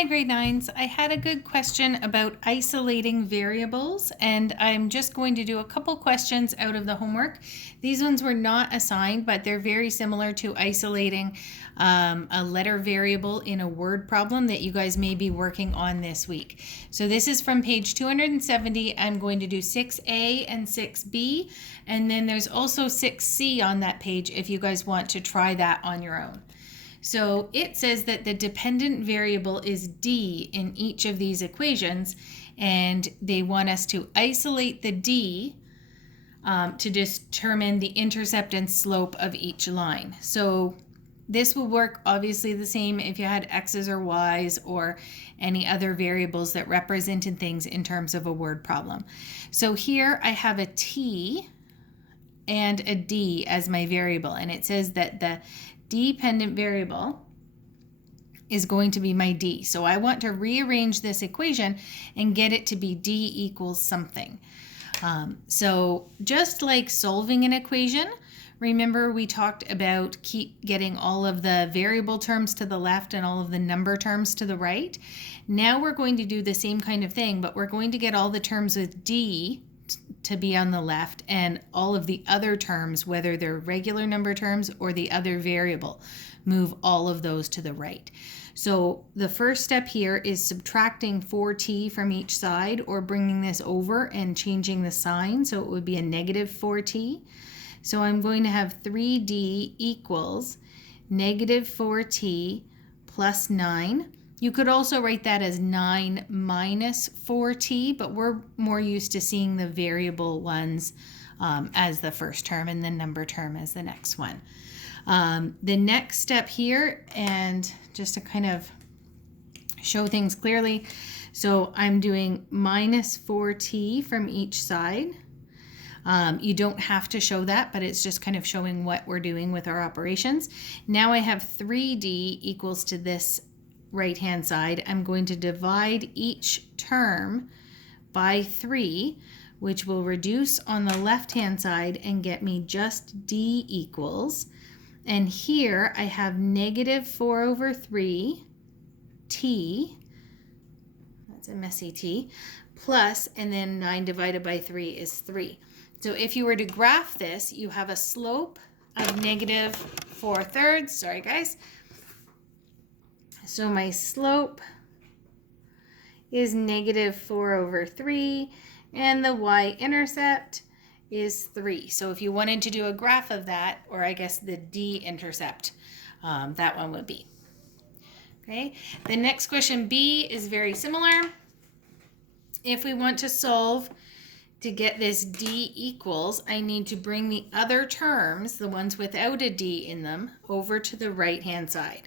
Hi, grade nines. I had a good question about isolating variables, and I'm just going to do a couple questions out of the homework. These ones were not assigned, but they're very similar to isolating a letter variable in a word problem that you guys may be working on this week. So this is from page 270. I'm going to do 6A and 6B, and then there's also 6C on that page if you guys want to try that on your own. So it says that the dependent variable is d in each of these equations, and they want us to isolate the d to determine the intercept and slope of each line. So this will work obviously the same if you had x's or y's or any other variables that represented things in terms of a word problem. So here I have a t and a d as my variable, and it says that the dependent variable is going to be my d. So I want to rearrange this equation and get it to be d equals something. So just like solving an equation, remember we talked about keep getting all of the variable terms to the left and all of the number terms to the right. Now we're going to do the same kind of thing, but we're going to get all the terms with d to be on the left and all of the other terms, whether they're regular number terms or the other variable, move all of those to the right. So the first step here is subtracting 4t from each side, or bringing this over and changing the sign, so it would be a negative 4t. So I'm going to have 3d equals negative 4t plus 9. You could also write that as 9 minus 4t, but we're more used to seeing the variable ones as the first term and the number term as the next one. The next step here, and just to kind of show things clearly, so I'm doing minus 4t from each side. You don't have to show that, but it's just kind of showing what we're doing with our operations. Now I have 3d equals to this right-hand side. I'm going to divide each term by 3, which will reduce on the left-hand side and get me just d equals. And here I have negative 4 over 3 t, that's a messy t, plus, and then 9 divided by 3 is 3. So if you were to graph this, you have a slope of negative 4/3, sorry guys. So my slope is negative 4 over 3, and the y-intercept is 3. So if you wanted to do a graph of that, or I guess the d-intercept, that one would be. Okay, the next question B is very similar. If we want to solve to get this d equals, I need to bring the other terms, the ones without a d in them, over to the right-hand side.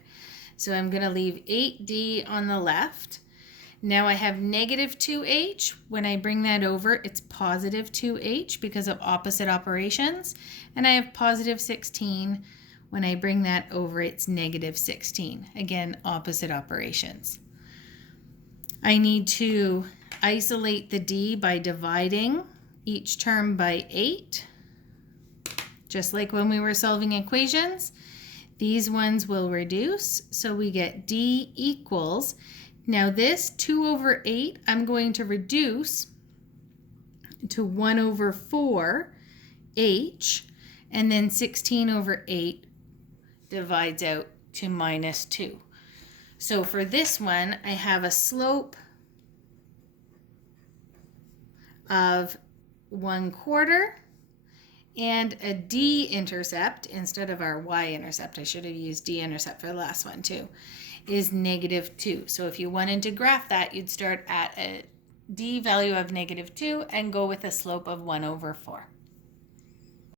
So I'm going to leave 8d on the left. Now I have negative 2h. When I bring that over, it's positive 2h because of opposite operations. And I have positive 16. When I bring that over, it's negative 16. Again, opposite operations. I need to isolate the d by dividing each term by 8. Just like when we were solving equations. These ones will reduce, so we get d equals, now this 2 over 8, I'm going to reduce to 1 over 4 h, and then 16 over 8 divides out to minus 2. So for this one, I have a slope of 1/4, and a d-intercept, instead of our y-intercept, I should have used d-intercept for the last one too, is negative 2. So if you wanted to graph that, you'd start at a d value of negative 2 and go with a slope of 1 over 4.